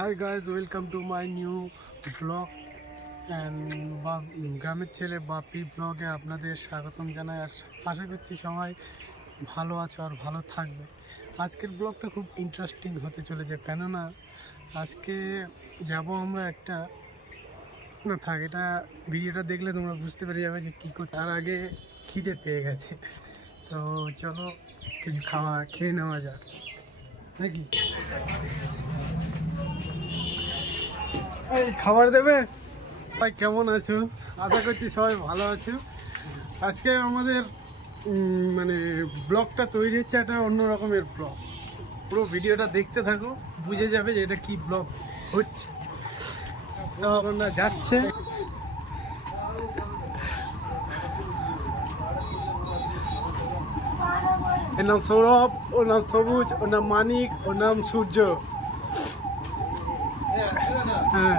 Hi guys, welcome to my new blog and গ্রামের ছেলে বাপি ব্লগে আপনাদের স্বাগতম জানাই। আর আশা করছি সবাই ভালো আছে আর ভালো থাকবে। আজকের ব্লগটা খুব ইন্টারেস্টিং হতে চলেছে, কেননা আজকে যাব আমরা একটা এটা ভিডিওটা দেখলে তোমরা বুঝতে পেরে যাবে যে কী করতে। তার আগে খিদে পেয়ে গেছে, তো চলো কিছু খেয়ে নেওয়া যাক নাকি। এই খাবার দেবে ভাই, কেমন আছো? আশা করছি সবাই ভালো আছো। আজকে আমাদের মানে ব্লগটা তৈরি হচ্ছে একটা অন্য রকমের ব্লগ। পুরো ভিডিওটা দেখতে থাকো, বুঝে যাবে যে এটা কি ব্লগ হচ্ছে। সব আমরা যাচ্ছে, এর নাম সৌরভ, ওর নাম সবুজ, ওর নাম মানিক, ওর নাম সূর্য। হ্যাঁ,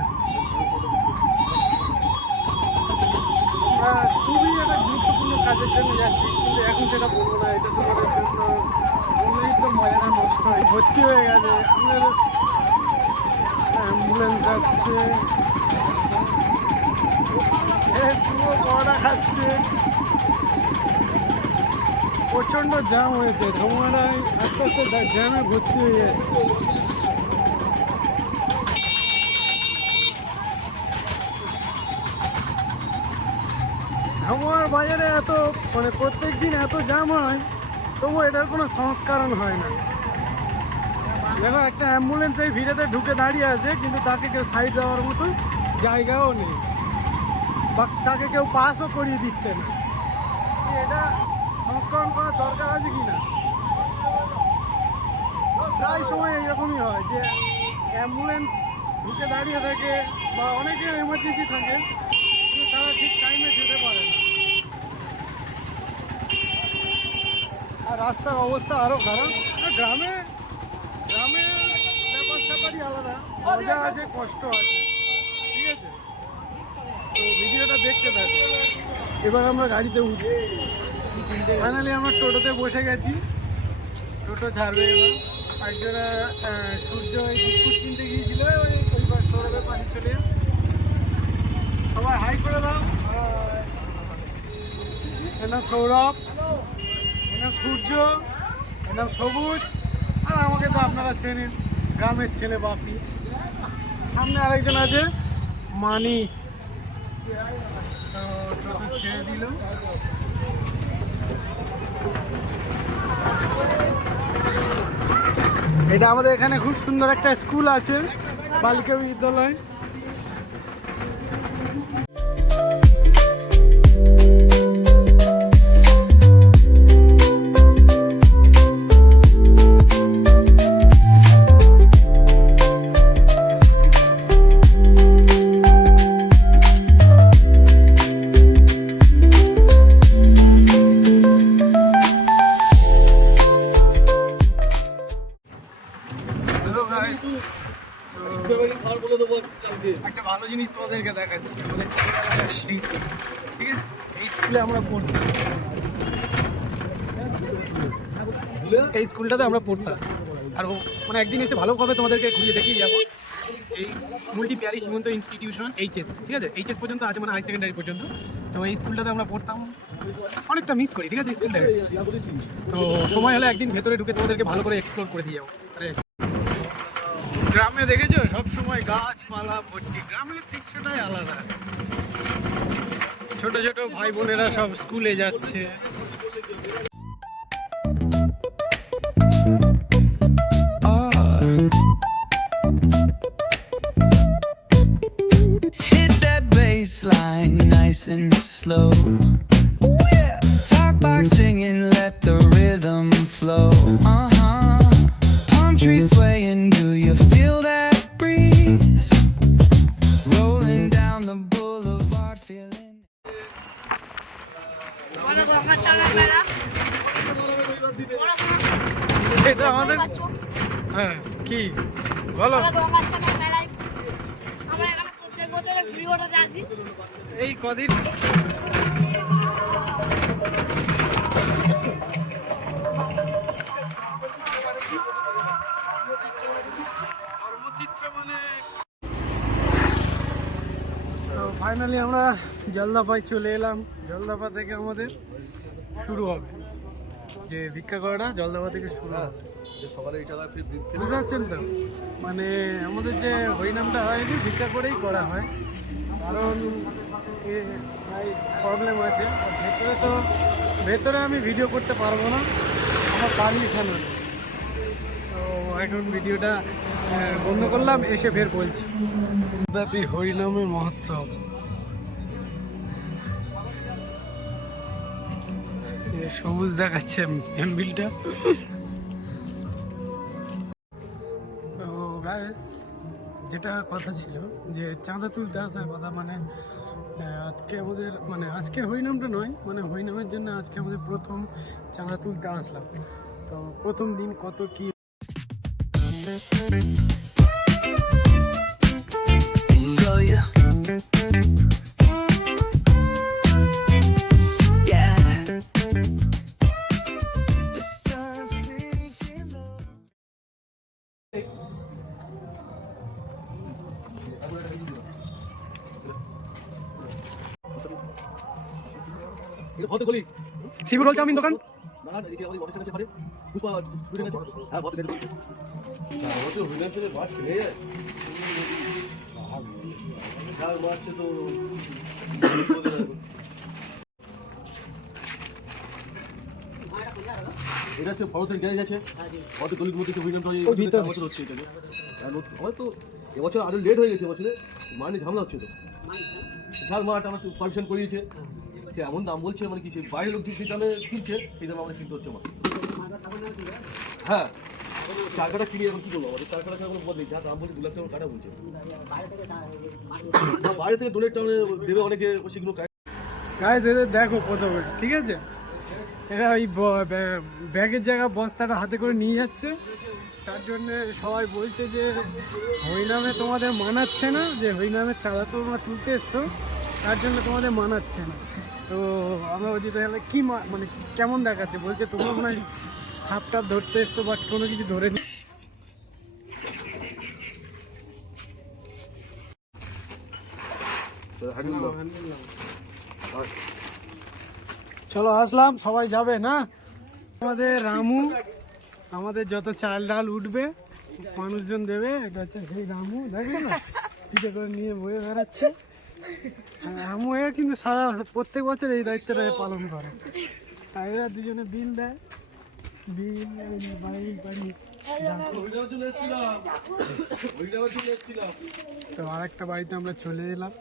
আমরা খুবই একটা গুরুত্বপূর্ণ কাজের জন্য যাচ্ছি, কিন্তু এখন সেটা বলবো না। এটা তোমাদের জন্য বললেই তো মজাটা নষ্ট হয়। ভর্তি হয়ে গেছে, আমাদের অ্যাম্বুলেন্স যাচ্ছে, পড়া খাচ্ছে, প্রচণ্ড জ্যাম হয়েছে। ধোঁয়াটায় আস্তে আস্তে জ্যামে ভর্তি হয়ে যাচ্ছে। আমার বাজারে এত মানে প্রত্যেক দিন এত জ্যাম হয়, তবু এটার কোনো সংস্করণ হয় না। দেখো, একটা অ্যাম্বুলেন্স এই ভিড়েতে ঢুকে দাঁড়িয়ে আছে, কিন্তু তাকে কেউ সাইড দেওয়ার মতো জায়গাও নেই, বা তাকে কেউ পাসও করিয়ে দিচ্ছে না। এটা সংস্করণ করার দরকার আছে কি না? প্রায় সময় এইরকমই হয় যে অ্যাম্বুলেন্স ঢুকে দাঁড়িয়ে থাকে, বা অনেকের এমার্জেন্সি থাকে, কিন্তু তারা ঠিক টাইমে যেতে পারে না। আর রাস্তার অবস্থা আরও খারাপ। গ্রামে ব্যাপার স্যাপারই আলাদা, মজা আছে, কষ্ট আছে, ঠিক আছে? তো ভিডিওটা দেখতে থাকো। এবার আমরা গাড়িতে উঠি। ফাইনালি আমরা টোটোতে বসে গেছি, টোটো ছাড়বে এবার। একজনা সূর্য ওই বিস্কুট কিনতে গিয়েছিল, ওইবার সৌরভের পাশে চলে। সবাই হাই করে দাও। এর নাম সৌরভ, এর নাম সূর্য, এর নাম সবুজ, আর আমাকে তো আপনারা চেনেন, গ্রামের ছেলে বাপি। সামনে আরেকজন আছে মানিক। তো টোটো ছেড়ে দিল। এটা আমাদের এখানে খুব সুন্দর একটা স্কুল আছে, বালিকা বিদ্যালয়। একটা ভালো জিনিস তোমাদেরকে দেখাচ্ছি, আমাদের ছোটবেলার স্মৃতি, ঠিক আছে? এই স্কুলে আমরা পড়তাম, এই স্কুলটাতে আমরা পড়তাম। আর মানে একদিন এসে ভালোভাবে তোমাদেরকে ঘুরিয়ে দেখিয়ে যাবো। এই মুলটি প্যারি সীমন্ত ইনস্টিটিউশন এইচএস, ঠিক আছে? এইচএস পর্যন্ত আছে, মানে হাই সেকেন্ডারি পর্যন্ত। তো এই স্কুলটাতে আমরা পড়তাম, অনেকটা মিস করি, ঠিক আছে স্কুলটাকে। তো সময় হলে একদিন ভেতরে ঢুকে তোমাদেরকে ভালো করে এক্সপ্লোর করে দিয়ে যাবো। গ্রামে দেখেছো সব সময় গাছপালা ভর্তি, গ্রামের দৃশ্যটাই আলাদা। ছোট ছোট ভাই বোনেরা সব স্কুলে যাচ্ছে। Hit that baseline nice and slow. Talk box singing, let the rhythm flow. Palm trees swaying, do you feel that breeze? Rolling down the boulevard, feeling. এটা আমাদের, হ্যাঁ কি বলো? এই কদিন ধর্মতীর্থ মানে তো ফাইনালি আমরা জলদাপায় চলে এলাম। জলদাপা থেকে আমাদের শুরু হবে যে ভিক্ষা করাটা, জলদাপা থেকে শুরু হবে। বুঝতে পারছেন তো, মানে আমাদের যে হরিনামটা হয়নি ভিক্ষা করেই করা হয়, কারণ প্রবলেম আছে ভেতরে। তো ভেতরে আমি ভিডিও করতে পারবো না, আমার পারমিশন নেই। তো এখন ভিডিওটা বন্ধ করলাম, এসে ফের বলছি। ব্যাপী হরিনামের মহোৎসব, সবুজ দেখাচ্ছে এমবিলটা। তো গাইস, যেটা কথা ছিল যে চাঁদা তুলতে আসার কথা, মানে আজকে আমাদের মানে আজকে হরিনামটা নয়, মানে হরিনামের জন্য আজকে আমাদের প্রথম চাঁদা তুলতে আসলাম। তো প্রথম দিন কত কি Enjoy ya. Yeah. The sun's sinking low. শিবুর রোল চাউমিন দোকান। এটা হচ্ছে ভারতের গ্যারেজ আছে, কত গলির মধ্যে হরিনামটা বছর হচ্ছে এটাকে। হয়তো এবছর আরো লেট হয়ে গেছে, এবছরে মানে ঝামেলা হচ্ছে তো। যার মাঠ আমার পারমিশন করিয়েছে, সে এমন দাম বলছে, মানে কি সে বাইরের লোক যে দামে কিনছে সেই দামে আমাদের কিনতে হচ্ছে মাছ। হ্যাঁ, চার কাটা কিনে এখন কি করবো, আমাদের চার কাটা কোনো বল নেই, যা দাম বলছে 2 লাখ টাকা কাটা বলছে। বাইরে থেকে ডোনেট দেবে অনেকে, সেগুলো গাইস এদের দেখো প্রথমে, ঠিক আছে, এরা ওই ব্যাগের জায়গা বস্তাটা হাতে করে নিয়ে যাচ্ছে। তার জন্য সবাই বলছে যে হরিনামে তোমাদের মানাচ্ছে না, যে হরিনামের চাঁদা তোমরা তুলতে এসছো, তার জন্য তোমাদের মানাচ্ছে না। তো আমরা বলছি তাহলে কী মানে কেমন দেখাচ্ছে, বলছে তোমরা মনে হয় সাপ টাপ ধরতে এসছো, বাট কোনো কিছু ধরে নি। চলো আসলাম, সবাই যাবে না? আমাদের রামু, আমাদের যত চাল ডাল উঠবে মানুষজন দেবে, এটা হচ্ছে সেই রামু, দেখবে না পিঠে করে নিয়ে বয়ে বেড়াচ্ছে। রামু এ কিন্তু সারা প্রত্যেক বছর এই দায়িত্বটা পালন করে। আর এরা দুজনে বিল দেয়, বিল বাড়ি বাড়ি। তো আরেকটা বাড়িতে আমরা চলে এলাম,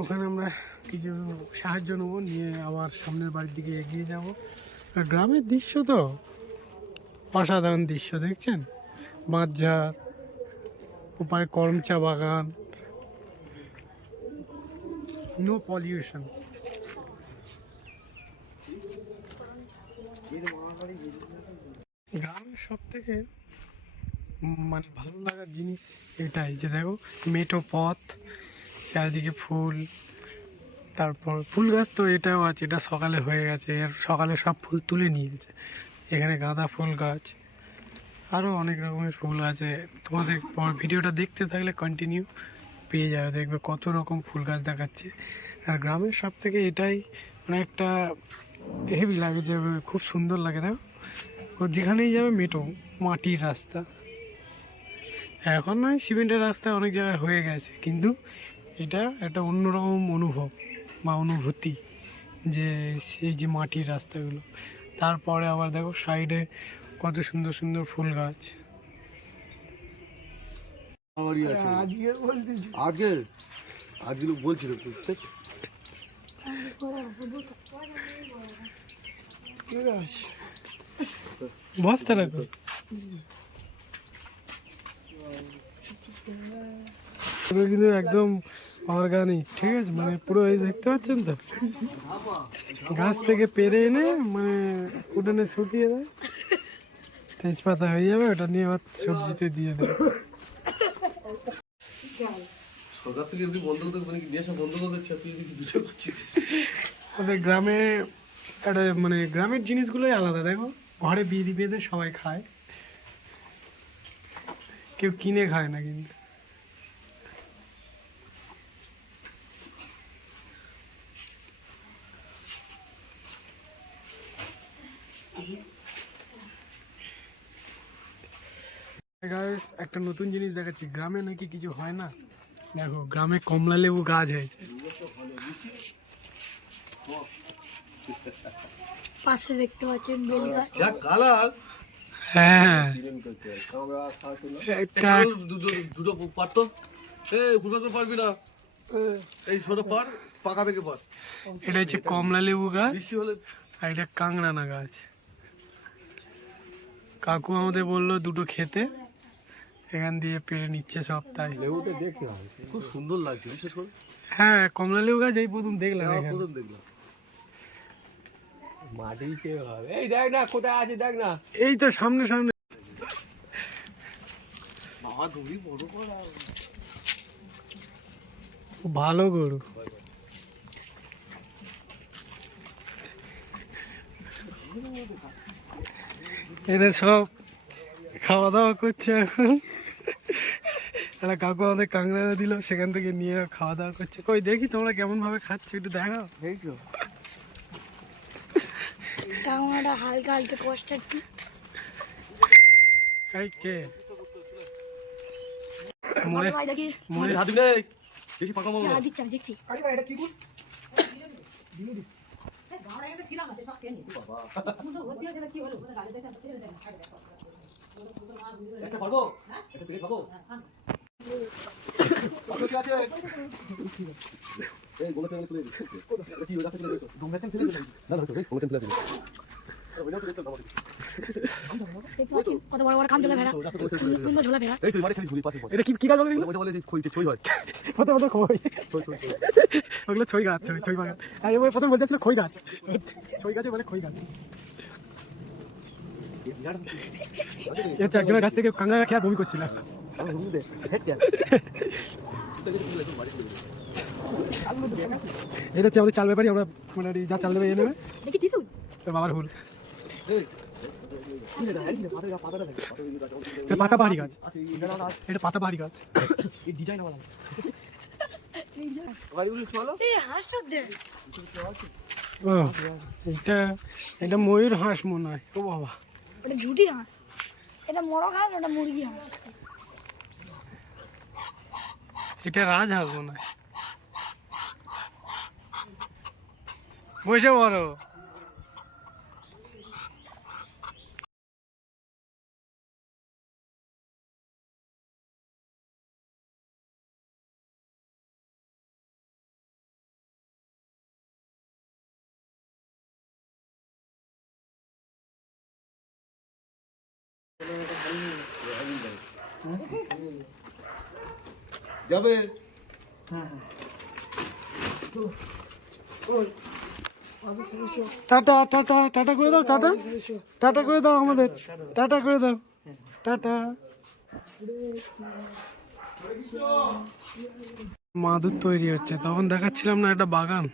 ওখানে আমরা কিছু সাহায্য নেবো, নিয়ে আবার সামনের বাড়ির দিকে এগিয়ে যাব। আর গ্রামের দৃশ্য তো অসাধারণ দৃশ্য, দেখছেন মাঝঝাড়, ওপারে করমচা বাগান, নো পলিউশন। গ্রামের সব থেকে মানে ভালো লাগার জিনিস এটাই যে দেখো মেঠো পথ, চারিদিকে ফুল, তারপর ফুল গাছ তো এটাও আছে, এটা সকালে হয়ে গেছে, এর সকালে সব ফুল তুলে নিয়েছে। এখানে গাঁদা ফুল গাছ, আরও অনেক রকমের ফুল আছে। তোমাদের ভিডিওটা দেখতে থাকলে কন্টিনিউ পেয়ে যাবে, দেখবে কত রকম ফুল গাছ দেখাচ্ছে। আর গ্রামের সব থেকে এটাই মানে একটা হেভি লাগে, যে খুব সুন্দর লাগে। দেখো যেখানেই যাবে মেটো মাটির রাস্তা, এখন নয় সিমেন্টের রাস্তা অনেক জায়গায় হয়ে গেছে, কিন্তু এটা একটা অন্যরকম অনুভব বা অনুভূতি, যে সেই যে মাটির রাস্তাগুলো। তারপরে আবার দেখো সাইডে কত সুন্দর সুন্দর ফুল গাছ। আজকে বলছিল বস্তা রাখো, কিন্তু একদম অর্গানিক, ঠিক আছে, মানে পুরো এই দেখতে পাচ্ছেন তো, গাছ থেকে পেরে এনে মানে উঠানে শুকিয়ে দেয়, তেজপাতা হয়ে যাবে, ওটা নিয়ে আবার সবজিতে দিয়ে দেবে। সরকার থেকে যদি বন্ধ করতে মানে দেশ বন্ধ করে দিচ্ছে, তুই যদি বিচার করছিস। ওদের গ্রামে একটা মানে গ্রামের জিনিসগুলোই আলাদা, দেখো ঘরে বিড়ি বেঁধে সবাই খায়, কেউ কিনে খায় না কিন্তু। গাইস একটা নতুন জিনিস দেখাচ্ছি, গ্রামে নাকি কিছু হয় না। দেখো গ্রামে কমলা লেবু গাছ হয়েছে। পাশে দেখতে পাচ্ছেন বেল গাছ। যা কালার, হ্যাঁ একটা দুটো পারতো, ঘুরাতে পারবি না, এই ছোট পার, পাকা থেকে পার। এটা হচ্ছে কমলা লেবু গাছ, বৃষ্টি হলে আর এটা কাংরানা গাছ। কাকু আমাদের বললো দুটো খেতে, এখান দিয়ে পেরে নিচ্ছে সব। তাই লেবুটা দেখতে হবে, খুব সুন্দর লাগছে বিশেষ করে। হ্যাঁ কমলা লেবু গাছ এই প্রথম দেখলাম এখানে। প্রথম দেখলাম। মাটি সে হবে। এই দেখ না কোথায় আছে দেখ না। এই তো সামনে সামনে। বাবা ধরি বড় করা, ভালো গরু। এরা সব খাওয়া দাওয়া করছে এখন। একটা কাকু আমাদের কাংড়া দিল, সেখান থেকে নিয়ে খাওয়া দাওয়া করছে। কই দেখি তোমরা কেমন ভাবে খাচ্ছ, একটু দেখাও। এই তো টাঙাটা হালকা হালকা কষ্ট একটু। এই কে বড় ভাই দেখি মনে হাত দিলে দেখি পাকা মামা। হাত দিচ্ছি আমি দেখছি। একটা পারবো, একটা পেরে খাবো। কত কি আছে? এই গোলা তেল তুলে দিই। এটা কি ওটা থেকে দিছো? দমটা তেল ফেলে দিই। না না তো এই গোলা তেল ফেলে দিই। ওইটা তো দেখতে দাও। দেখতে পাচ্ছি কত বড় বড় কামচলা ভেড়া, সুন্দর ঝোলা ভেড়া। এই তুই মারি খালি ঝুলি পাশে পড়ে। এটা কি গাছ বলে ওইটা বলে যে ছই হয়। প্রথম প্রথম খই, ছই। ওগুলো ছই গাছ, ছই বাগান। আর এবার প্রথম বলতেছিল খই গাছ, ছই গাছে বলে খই গাছ। এ হচ্ছে একজনের কাছ থেকে কাঙ্গা খেয়ে বমি করছিলাম। আমি ঘুম দে। হেড দেন। এটা হচ্ছে আমাদের চাল ব্যাপারই, আমরা মোটামুটি যা চাল দেবে এনে নেবে। দেখি কিছু তোর বাবার হুল। এই এটা পাতা পাহাড়ি গাছ, এটা পাতা পাহাড়ি গাছ। এই ডিজাইন আবার এই হাঁসটা দেখ। ও এটা এটা ময়ূর হাঁস মনে হয়। ও বাবা, ওটা ঝুটি হাঁস, এটা মোরগ হাঁস, ওটা মুরগি হাঁস। এটা রাজহাঁস মনে হয়। বসে বড় যাবে। টাটা টাটা টাটা করে দাও, টাটা টাটা করে দাও আমাদের, টাটা করে দাও, টাটা। মাদুর তৈরি হচ্ছে, তখন দেখাচ্ছিলাম না একটা বাগান,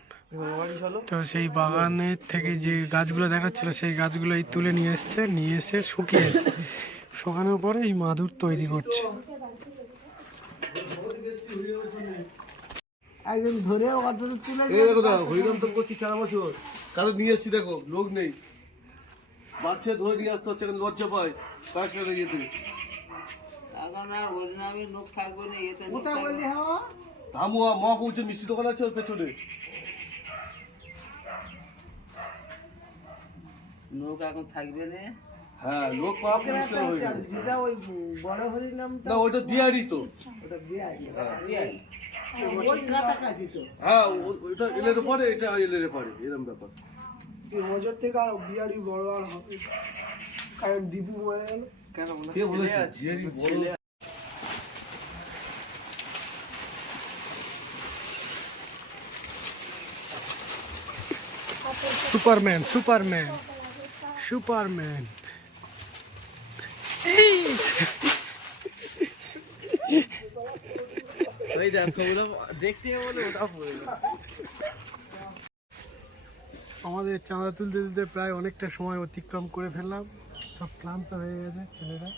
তো সেই বাগানের থেকে যে গাছগুলো দেখাচ্ছিল সেই গাছগুলো এই তুলে নিয়ে এসে শুকিয়ে শুকানোর পরে এই মাদুর তৈরি করছে। এই দেখো না, হরিনাম তো করছি 4 বছর, কারো নিয়ে এসছি দেখো, লোক নেই, বাচ্চা ধরে নিয়ে আসতে হচ্ছে, লজ্জা পায় কাজটা নিয়ে যেতে। ধামুয়া মহাপৌঁছে মিষ্টি দোকান আছে ওর পেছনে। লোক এখন থাকবে না। হ্যাঁ লোক পাওয়া মুশকিল হয়ে যাবে। যেটা ওই বড় হরির নাম না ওইটা বিহারি তো। ওটা বিআই ওই কাছাকাছি তো। হ্যাঁ ওইটা এলের পরে, এটা এলের পরে, এরকম ব্যাপার। মজর থেকে আর বিআরি বড় আর হবে, কারণ দীপু মরে গেল। কেন কে বলেছে বিহারি বড়? Superman Superman Superman. এই দেখো ওটা দেখতে বলে ওটা পড়ে গেল। আমাদের চাঁদা তুলতে তুলতে প্রায় অনেকটা সময় অতিক্রম করে ফেললাম, সব ক্লান্ত হয়ে গেছে ছেলেরা।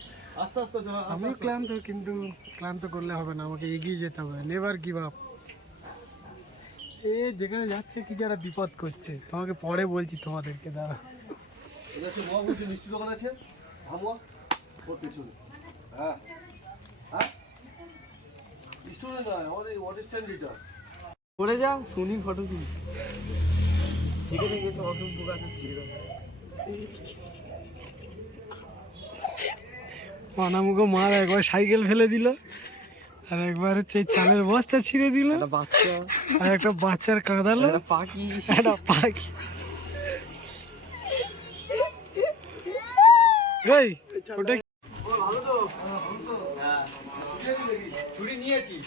আস্তে আস্তে চলো, আস্তে আমি আস্তে। ক্লান্ত, কিন্তু ক্লান্ত করলে হবে না, আমাকে এগিয়ে যেতে হবে, নেভার গিভ আপ। এ যেখানে যাচ্ছে কি যারা বিপদ করছে, তোমাকে পরে বলছি তোমাদেরকে, দাঁড়া। এটা হচ্ছে মহাপুরুষের মিষ্টি দোকান আছে, থামো, ওর পেছনে। হ্যাঁ হ্যাঁ, স্টুডেন্ট নয়, আমাদের অ্যাসিস্ট্যান্ট লিডার। পড়ে যাও, সুনীল ফটো তুলি। ঠিক আছে, গেছে অসুখ আছে, ঠিক আছে। অনামুখো মার একবার সাইকেল ফেলে দিল, আর একবার হচ্ছে এই চালের বস্তা ছিঁড়ে দিল, একটা বাচ্চা, আর একটা বাচ্চার কাঁদালো, একটা পাখি। একটা পাখি। এই ওটা ছুরি নিয়েছি।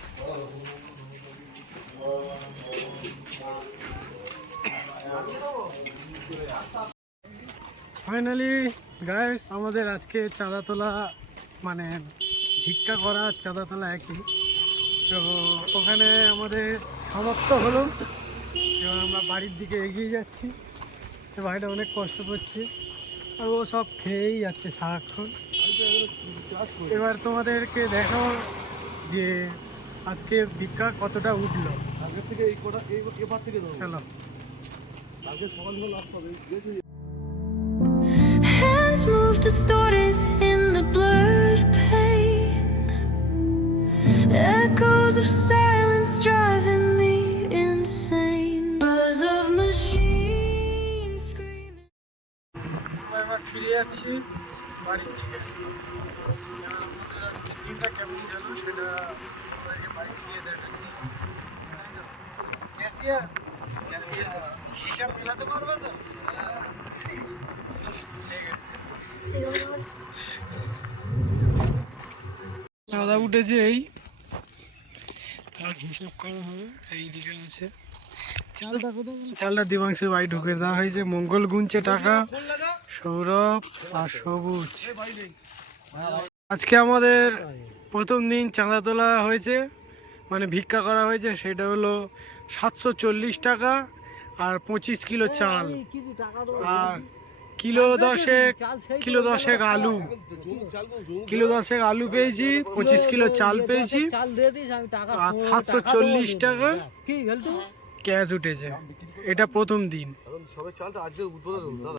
ফাইনালি গাইস, আমাদের আজকে চাঁদা তোলা, মানে ভিক্ষা করা আর চাঁদা তোলা একই। তো ওখানে আমাদের সমাপ্ত হলো, এবার আমরা বাড়ির দিকে এগিয়ে যাচ্ছি। তো ভাইটা অনেক কষ্ট করছে, আর ও সব খেয়েই যাচ্ছে সারাক্ষণ। এবার তোমাদেরকে দেখাবো যে আজকে ভিক্ষা কতটা উঠলো। আগের থেকে এই কোটা এই এবার থেকে দাও। চলো। আগে সকালবেলা লাস্ট হবে, Hands move distorted in the blurred pain. Echoes of silence driving me insane. Buzz of machines screaming. আমরা এবার ফিরে যাচ্ছি বাড়ির দিকে। এবার আমাদের আজকে দিনটা কেমন গেল সেটা আমাদেরকে বাড়িতে গিয়ে দেখাচ্ছি। ক্যাশিয়ার হিসাব মেলাতে পারবে তো? ঠিক আছে। চাঁদা উঠেছে এই, তার হিসাব করা হবে, এই দিকে আছে। চালটা কোথায় গেল? চালটা দিবাংশুর বাড়ি ঢুকে দেওয়া হয়েছে। মঙ্গল গুনছে টাকা, সৌরভ আর সবুজ। আজকে আমাদের প্রথম দিন চাঁদা তোলা হয়েছে, মানে ভিক্ষা করা হয়েছে, সেটা হলো 740 টাকা আর 25 কিলো চাল, আর কিলো দশেক আলু, কিলো দশেক আলু পেয়েছি, 25 কিলো চাল পেয়েছি, আর 740 টাকা ক্যাশ উঠেছে। এটা প্রথম দিন। সবাই চালটা আজকে উদ্বোধন হলো।